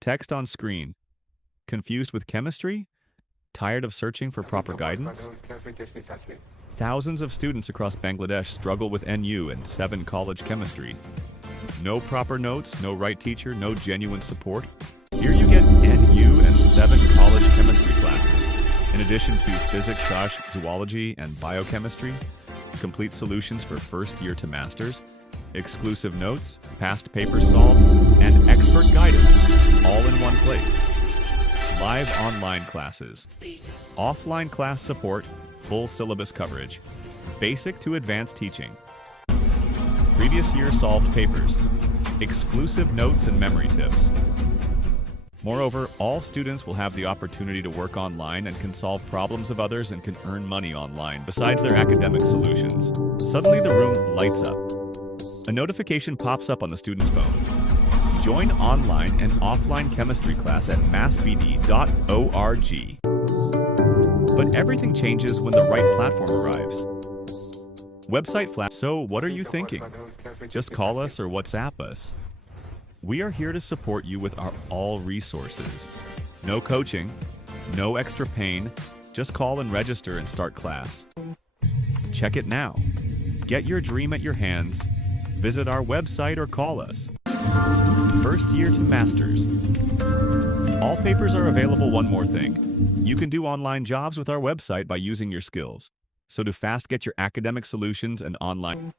Text on screen. Confused with chemistry? Tired of searching for proper guidance? Thousands of students across Bangladesh struggle with NU and 7 college chemistry. No proper notes, no right teacher, no genuine support. Here you get NU and 7 college chemistry classes, in addition to physics, zoology, and biochemistry, complete solutions for first year to masters, exclusive notes, past papers solved, and expert guidance, all in one place. Live online classes, offline class support, full syllabus coverage, basic to advanced teaching, previous year solved papers, exclusive notes and memory tips. Moreover, all students will have the opportunity to work online and can solve problems of others and can earn money online besides their academic solutions. Suddenly the room lights up. A notification pops up on the student's phone. Join online and offline chemistry class at massbd.org. But everything changes when the right platform arrives. Website flash. So what are you thinking? Just call us or WhatsApp us. We are here to support you with our all resources. No coaching, no extra pain, just call and register and start class. Check it now. Get your dream at your hands. Visit our website or call us. First year to masters. All papers are available. One more thing. You can do online jobs with our website by using your skills. So to fast get your academic solutions and online